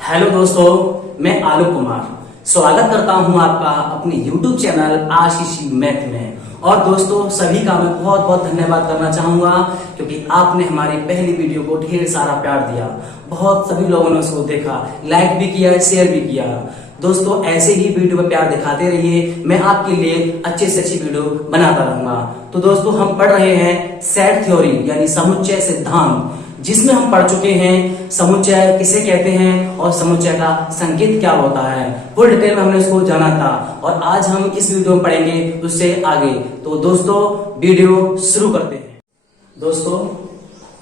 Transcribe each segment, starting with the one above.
Hello दोस्तों, मैं आलोक कुमार स्वागत करता हूं आपका अपने YouTube चैनल आशीषी मैथ में। और दोस्तों सभी का मैं बहुत बहुत धन्यवाद करना चाहूंगा क्योंकि आपने हमारी पहली वीडियो को ढेर सारा प्यार दिया। बहुत सभी लोगों ने उसको देखा, लाइक भी किया, शेयर भी किया। दोस्तों ऐसे ही वीडियो पर प्यार दिखाते रहिए, मैं आपके लिए अच्छे से अच्छी वीडियो बनाता रहूंगा। तो दोस्तों हम पढ़ रहे हैं सेट थ्योरी यानी समुच्चय सिद्धांत, जिसमें हम पढ़ चुके हैं समुच्चय किसे कहते हैं और समुच्चय का संकेत क्या होता है। फुल डिटेल में हमने इसको जाना था और आज हम इस वीडियो में पढ़ेंगे उससे आगे। तो दोस्तों वीडियो शुरू करते हैं। दोस्तों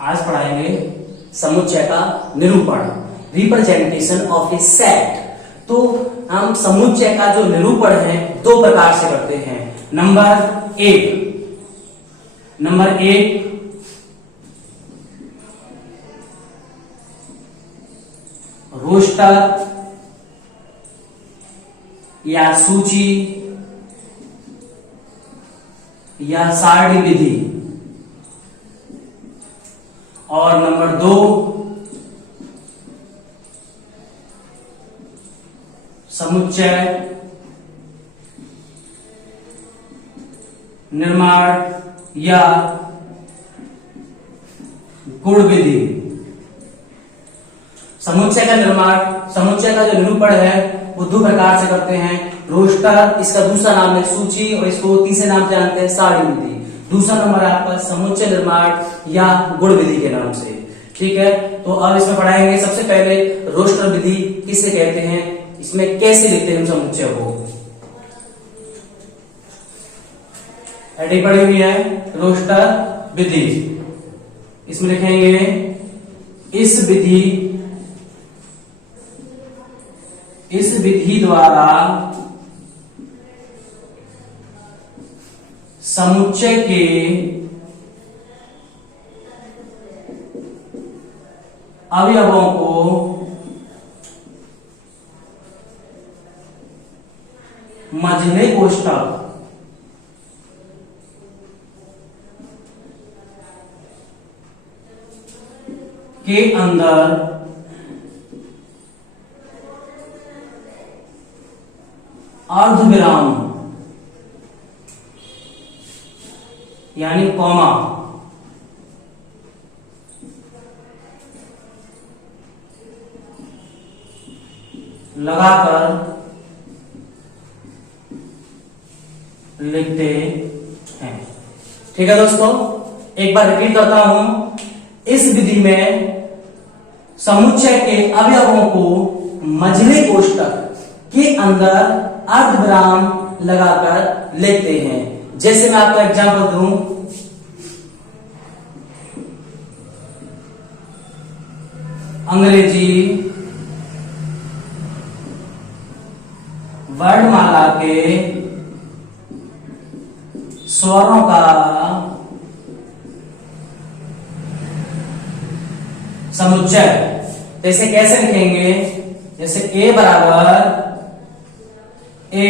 आज पढ़ाएंगे समुच्चय का निरूपण, रिप्रेजेंटेशन ऑफ ए सेट। तो हम समुच्चय का जो निरूपण है दो प्रकार से करते हैं। नंबर एक रोस्टर या सूची या सारणी विधि, और नंबर दो समुच्चय निर्माण या गुण विधि। समुच्चय का निर्माण, समुच्चय का जो निरूपण है वो दो प्रकार से करते हैं। रोस्टर, इसका दूसरा नाम है सूची, और इसको तीसरे नाम से जानते हैं सारणी विधि। दूसरा नंबर है आपका समुच्चय निर्माण या गुण विधि के नाम से। ठीक है, तो अब इसमें पढ़ाएंगे सबसे पहले रोस्टर विधि किसे कहते हैं, इसमें कैसे लिखते हैं हम समुच्चय को। हेडिंग पड़ी हुई है रोस्टर विधि। इसमें लिखेंगे इस विधि द्वारा समुच्चय के अवयवों को मझले कोष्ठक के अंदर अर्धविराम यानी कॉमा लगाकर लिखते हैं। ठीक है दोस्तों, एक बार रिपीट करता हूं। इस विधि में समुच्चय के अवयवों को मझले कोष्ठक के अंदर अर्धविराम लगाकर लिखते हैं। जैसे मैं आपको एग्जांपल दूं, अंग्रेजी वर्णमाला के स्वरों का समुच्चय। जैसे कैसे लिखेंगे, जैसे ए बराबर ए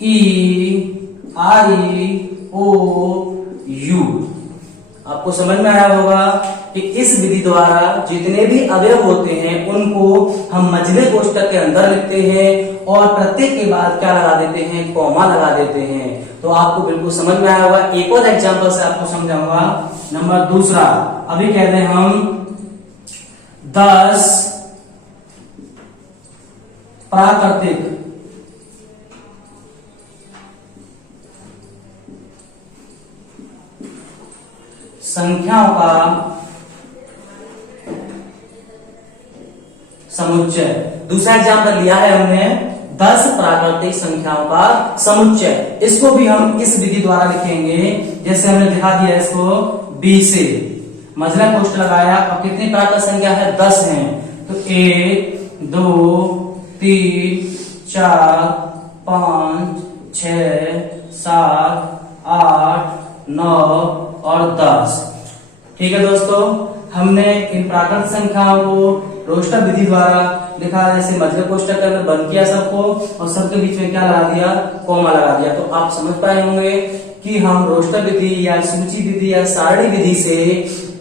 ई आई ओ यू। आपको समझ में आया होगा कि इस विधि द्वारा जितने भी अवयव होते हैं उनको हम मझले कोष्ठक के अंदर लिखते हैं और प्रत्येक के बाद क्या लगा देते हैं, कॉमा लगा देते हैं। तो आपको बिल्कुल समझ में आया होगा। एक और एग्जांपल से आपको समझाऊंगा। नंबर दूसरा, अभी कहते हैं हम 10 प्राकृतिक संख्याओं का समुच्चय। दूसरा एग्जाम्पल लिया है हमने 10 प्राकृतिक संख्याओं का समुच्चय। इसको भी हम इस विधि द्वारा लिखेंगे। जैसे हमने दिखा दिया इसको बी से मझला कोष्ठक लगाया और कितनी प्राकृतिक संख्या है, 10 है। तो 1 2 3 4 5 6 7 8 9 और 10। ठीक है दोस्तों, हमने इन प्राकृतिक संख्याओं को रोस्टर विधि द्वारा लिखा। जैसे मझले कोष्ठक के अंदर बंद किया सबको और सबके बीच में क्या लगा दिया, कॉमा लगा दिया। तो आप समझ पाए होंगे कि हम रोस्टर विधि या सूची विधि या सारणी विधि से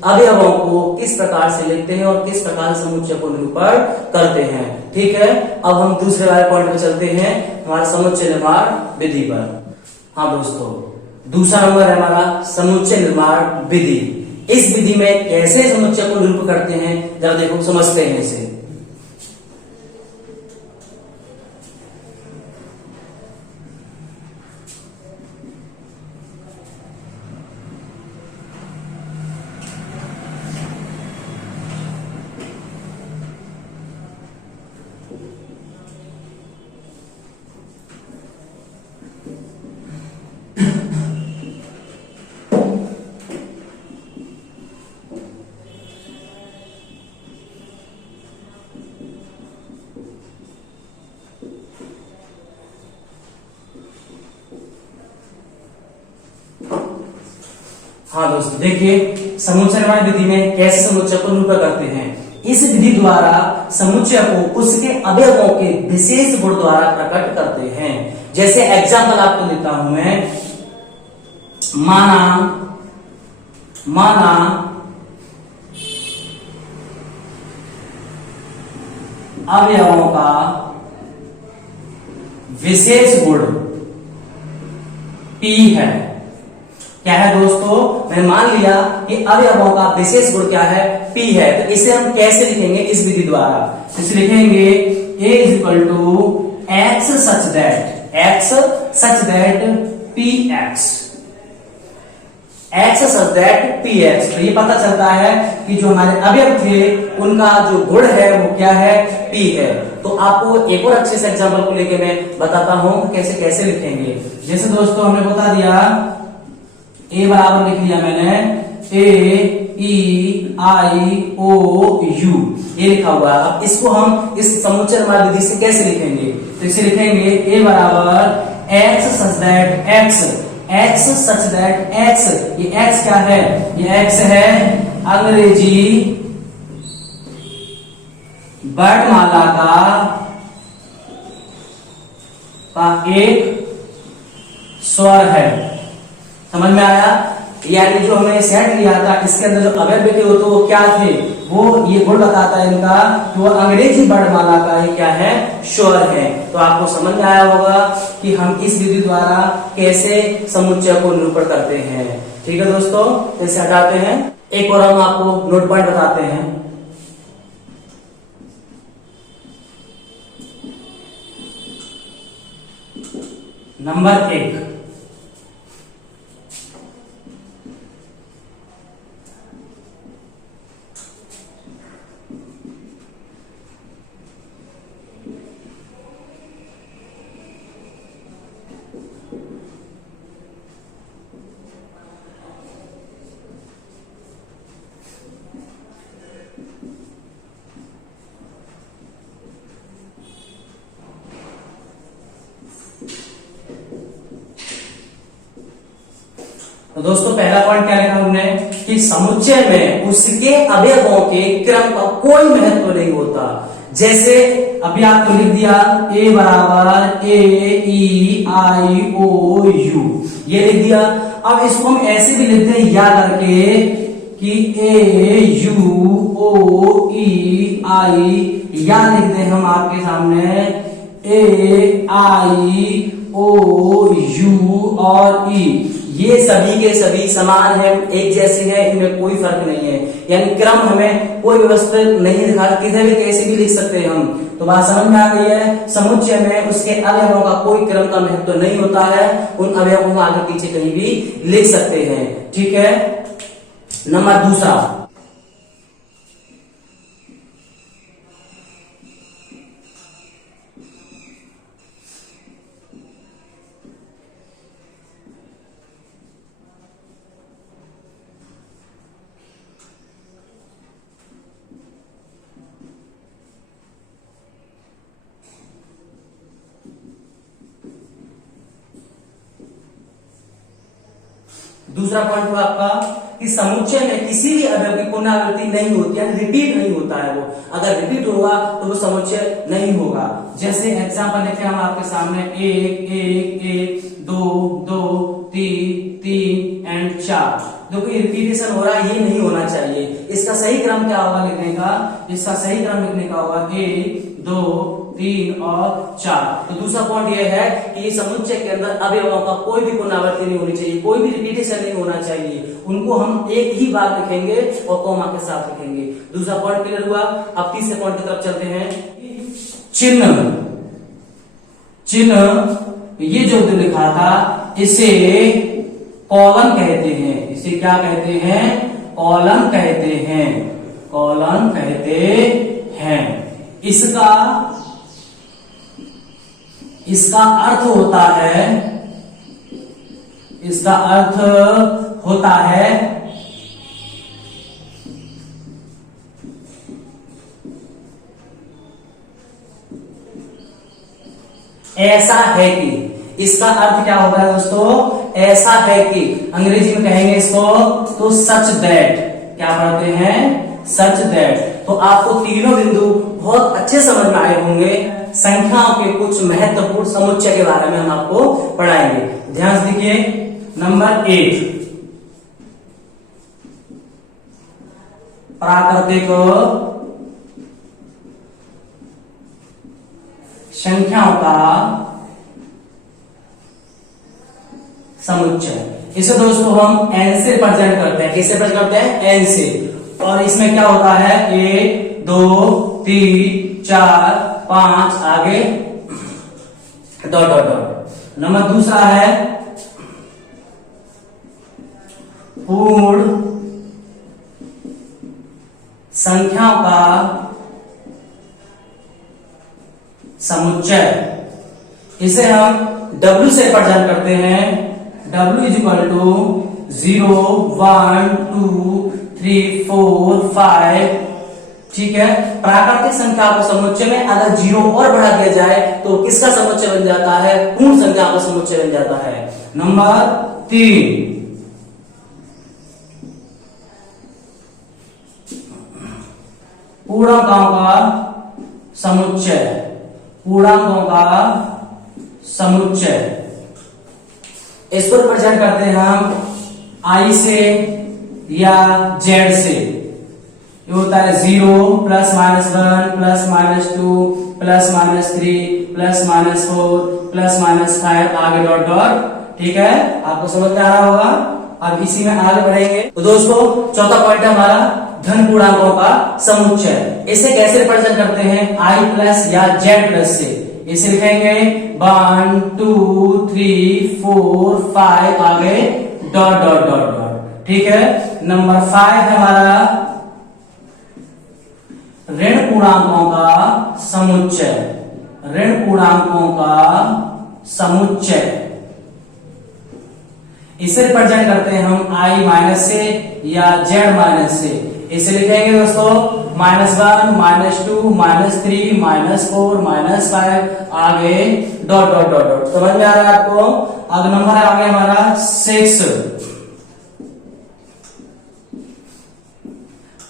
अवयवों को किस प्रकार से लिखते हैं और किस प्रकार समुच्चय को निरूपण करते हैं। ठीक है, अब हम दूसरे वाले पॉइंट पे चलते हैं, हमारा समुच्चय निर्माण विधि पर। हाँ दोस्तों, दूसरा नंबर है हमारा समुच्चय निर्माण विधि। इस विधि में कैसे समुच्चय को निरूपण करते हैं, जरा देखो, समझते हैं इसे। हाँ दोस्तों, देखिए समुच्चय निर्माण विधि में कैसे समुच्चय को निरूपण करते हैं। इस विधि द्वारा समुच्चय को उसके अवयवों के विशेष गुण द्वारा प्रकट करते हैं। जैसे एग्जाम्पल आपको देता हूं मैं, माना अवयवों का विशेष गुण P है। क्या है दोस्तों, मैंने मान लिया कि अवयवों का विशेष गुण क्या है, P है। तो इसे हम कैसे लिखेंगे इस विधि द्वारा, इसे लिखेंगे A is equal to X such that PX, X such that PX। तो ये पता चलता है कि जो हमारे अवयव थे उनका जो गुण है वो क्या है, P है। तो आपको एक और अच्छे से एग्जाम्पल को लेके मैं बताता हूं कैसे कैसे लिखेंगे। जैसे दोस्तों हमने बता दिया, A बराबर लिख लिया मैंने AEIOU, ये लिखा हुआ है। अब इसको हम इस समुच्चय निर्माण विधि से कैसे लिखेंगे, तो इसे लिखेंगे A बराबर X such that X such that X। ये X क्या है, ये X है अंग्रेजी वर्णमाला का एक स्वर है। समझ में आया, यानी जो हमने सेट लिया था इसके अंदर जो अवयव थे वो क्या थे, वो ये गुण बताता है इनका कि वो अंग्रेजी वर्णमाला का ही क्या है, स्वर है। तो आपको समझ में आया होगा कि हम इस विधि द्वारा कैसे समुच्चय को निरूपण करते हैं। ठीक है दोस्तों, इसे हटाते हैं। एक और हम आपको नोट पॉइंट बताते हैं। नंबर 1, तो दोस्तों पहला पॉइंट क्या लिखा हमने कि समुच्चय में उसके अवयवों के क्रम का कोई महत्व नहीं होता। जैसे अभी आपको लिख दिया A बराबर AEIOU, ये लिख दिया। अब इसको हम ऐसे भी लिखते हैं या करके कि AUOEI, या लिखते हैं हम आपके सामने AIOU और E। ये सभी के सभी समान है, एक जैसे हैं, इनमें कोई फर्क नहीं है। यानी क्रम हमें कोई व्यवस्थित नहीं दिखा, किधर भी कैसे भी लिख सकते हैं हम। तो बात समझ में आ गई है, समुच्चय में उसके अवयवों का कोई क्रम का महत्व तो नहीं होता है, उन अवयवों को आगे पीछे कहीं भी लिख सकते हैं। ठीक है, नंबर दूसरा, दूसरा पॉइंट हुआ आपका कि समुच्चय में किसी भी अवयव की पुनरावृत्ति नहीं होती है, रिपीट नहीं होता है। वो अगर रिपीट होगा तो वो समुच्चय नहीं होगा। जैसे एग्जांपल देखें हम आपके सामने 1 1 1 2 2 3 3 एंड 4। देखो ये रिपीटेशन हो रहा है, ये नहीं होना चाहिए। इसका सही क्रम क्या होगा लिखने का? इसका सही क्रम लिखने का होगा 1 2 3 और 4। तो दूसरा पॉइंट ये है कि समुच्चय के अंदर अवयवों का कोई भी पुनरावृत्ति नहीं होनी चाहिए, कोई भी रिपीटेशन नहीं होना चाहिए, उनको हम एक ही बार लिखेंगे और कॉमा के साथ लिखेंगे। दूसरा पॉइंट क्लियर हुआ। अब तीसरे पॉइंट की तरफ चलते हैं। चिन्ह, ये जो लिखा था इसे कॉलम कहते हैं। इसे क्या कहते हैं? कॉलम कहते हैं, कॉलम कहते हैं। इसका अर्थ होता है, इसका अर्थ होता है ऐसा है कि। इसका अर्थ क्या होता है दोस्तों? ऐसा है कि। अंग्रेजी में कहेंगे इसको तो सच दैट। क्या पढ़ते हैं? Such that. तो आपको तीनों बिंदु बहुत अच्छे समझ में आए होंगे। संख्याओं के कुछ महत्वपूर्ण समुच्चय के बारे में हम आपको पढ़ाएंगे। ध्यान से देखिए। नंबर 1, प्राकृतिक संख्याओं का समुच्चय। इसे दोस्तों हम एन से रिप्रेजेंट करते हैं। किससे रिप्रेजेंट करते हैं? एन से। और इसमें क्या होता है? 1 2 3 4 5 आगे डॉट डॉट डॉट। नंबर दूसरा है पूर्ण संख्याओं का समुच्चय। इसे हम W से रिप्रेजेंट करते हैं। W is equal to 0 1 2 3 4 5। ठीक है। प्राकृतिक संख्या को समुच्चय में अगर 0 और बढ़ा दिया जाए तो किसका समुच्चय बन जाता है? पूर्ण संख्या का समुच्चय बन जाता है। नंबर 3, पूर्णांकों का समुच्चय। पूर्णांकों का समुच्चय इसको रिप्रेजेंट करते हैं हम I से या Z से। ये होता है 0 plus minus 1 plus minus 2 plus minus 3 plus minus 4 plus minus 5 आगे डॉट डॉट। ठीक है, आपको समझ में आ रहा होगा। अब इसी में आगे बढ़ेंगे। तो दोस्तों चौथा पॉइंट है हमारा धन पूर्णांकों का समुच्चय। इसे कैसे रिप्रेजेंट करते हैं? I प्लस या Z प्लस से। इसे लिखेंगे 1 2 3 4 5 आगे डॉट डॉट डॉट डॉट। ठीक है। नंबर 5 है हमारा ऋण पूर्णांकों का समुच्चय। ऋण पूर्णांकों का समुच्चय इसे रिप्रेजेंट करते हैं हम I माइनस से या Z माइनस से। इसे लिखेंगे दोस्तों -1 -2 -3 -4 -5 आगे डॉट डॉट डॉट डॉट। समझ में आ रहा है आपको? अब नंबर आ गया हमारा 6,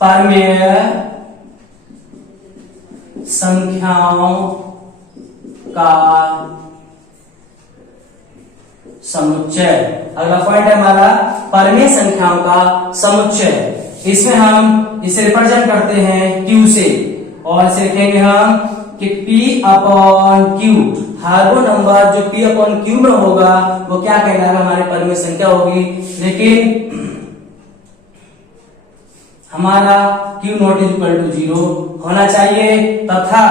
परमेय संख्याओं का समुच्चय। अगला पॉइंट है हमारा परमेय संख्याओं का समुच्चय। इसमें हम इसे रिप्रेजेंट करते हैं Q से और इसे लिखेंगे हम कि P अपॉन Q। हर वो नंबर जो P अपॉन Q में होगा वो क्या कहलाएगा? हमारी परमेय संख्या होगी। लेकिन हमारा Q not is equal to 0 होना चाहिए तथा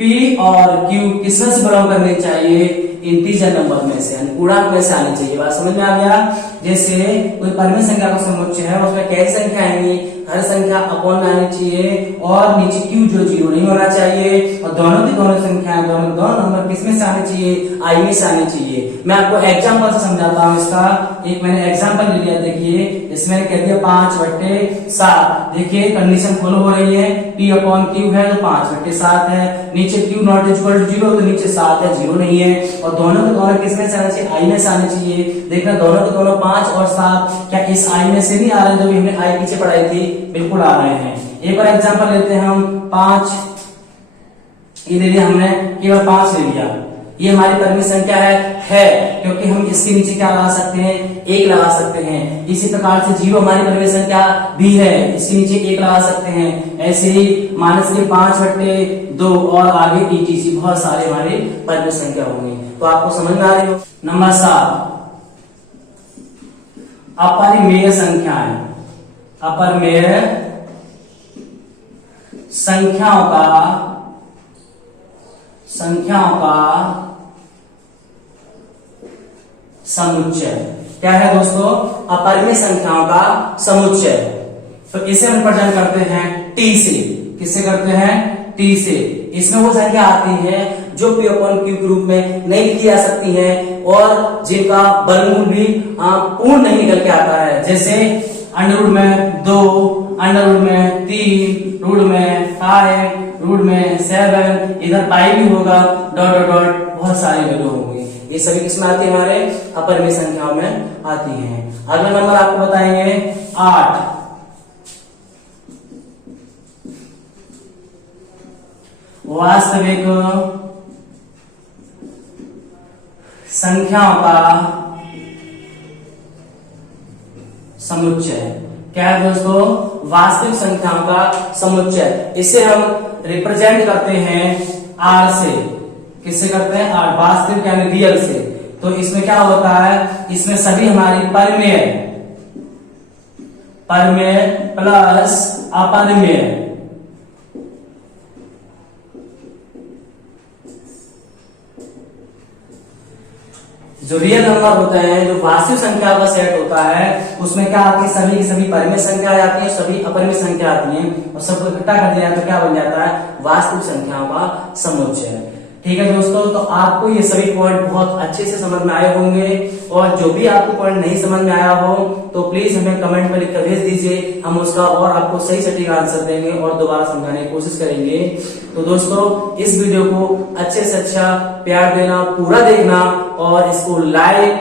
P और Q किसमें से बिलोंग करने चाहिए? इंटीजर नंबर में से, पूर्णांक में से आनी चाहिए। बात समझ में आ गया? जैसे कोई परमेय संख्या का समुच्चय है उसमें कैसी संख्या आएंगी? हर संख्या अपॉन में आनी चाहिए और नीचे Q जो 0 नहीं होना चाहिए। और दोनों की दोनों संख्याएं दोनों नंबर किसमें से आने चाहिए? I में से आने चाहिए। मैं आपको एग्जांपल से समझाता हूँ इसका। एक मैंने एग्जांपल ले लिया। देखिए इसमें कह दिया 5/7। देखिए कंडीशन फॉलो हो रही है। P अपॉन Q है तो 5/7 है। नीचे Q नॉट इक्वल टू 0 तो नीचे 7 है, 0 नहीं है। और दोनों के दोनों किसमें से आना चाहिए? I में से आने चाहिए। देखना दोनों के दोनों 5 और 7 क्या इस I में से नहीं आ रहे जो हमने I पीछे पढ़ाई थी? बिल्कुल आ रहे हैं। एक और एग्जांपल लेते हैं हम 5। ये ले लिया हमने, केवल 5 ले लिया। ये हमारी परिमित संख्या है क्योंकि हम इसके नीचे क्या लगा सकते हैं, 1 लगा सकते हैं। इसी प्रकार से 0 हमारी परिमित संख्या भी है, इसके नीचे 1 लगा सकते हैं। ऐसे ही माइनस के 5/2 और आगे etc बहुत सारे हमारे परिमित संख्या होंगे। तो आपको समझ में आ रही हो। नंबर 7 अपरिमेय संख्याएं। अपरिमेय संख्याओं का समुच्चय। क्या है दोस्तों? अपरिमेय संख्याओं का समुच्चय। तो इसे हम रिप्रेजेंट करते हैं t से। किससे करते हैं? t से। इसमें वो संख्या आती है जो p/q के रूप में नहीं लिखी जा सकती है और जिनका वर्गमूल भी पूर्ण नहीं निकल के आता है। जैसे अंडर में 2, अंडर में 3, रूट में 5, रूट में 7, इधर पाई भी होगा, डॉट डॉट डॉट बहुत सारे वैल्यू होंगे। ये सभी किसमें आती है? हमारे अपरिमेय संख्याओं में आती हैं। अगला नंबर आपको बताएंगे 8। वास्तविक संख्याओं का समुच्चय। क्या है दोस्तों? वास्तविक संख्याओं का समुच्चय। इसे हम रिप्रेजेंट करते हैं r से। किससे करते हैं? r। वास्तविक यानी रियल से। तो इसमें क्या होता है? इसमें सभी हमारी परिमेय प्लस अपरिमेय जो रियल नंबर होते हैं, जो वास्तविक संख्या का सेट होता है, उसमें क्या आती है? सभी की सभी परिमेय संख्या आ जाती है, सभी अपरिमेय संख्या आती है और सबको इकट्ठा कर दिया तो क्या बन जाता है? वास्तविक संख्याओं का समुच्चय। ठीक है दोस्तों, तो आपको ये सभी पॉइंट बहुत अच्छे से समझ में आए होंगे और जो भी आपको पॉइंट नहीं समझ में आया हो तो प्लीज हमें कमेंट में लिखकर भेज दीजिए। हम उसका और आपको सही सटीक आंसर देंगे और दोबारा समझाने की कोशिश करेंगे। तो दोस्तों, इस वीडियो को अच्छे से अच्छा प्यार देना, पूरा देखना और इसको लाइक,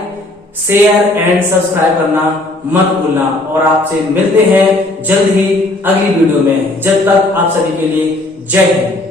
शेयर एंड सब्सक्राइब करना मत भूलना। और आपसे मिलते हैं जल्द ही अगली वीडियो में। जब तक आप सभी के लिए जय हिंद।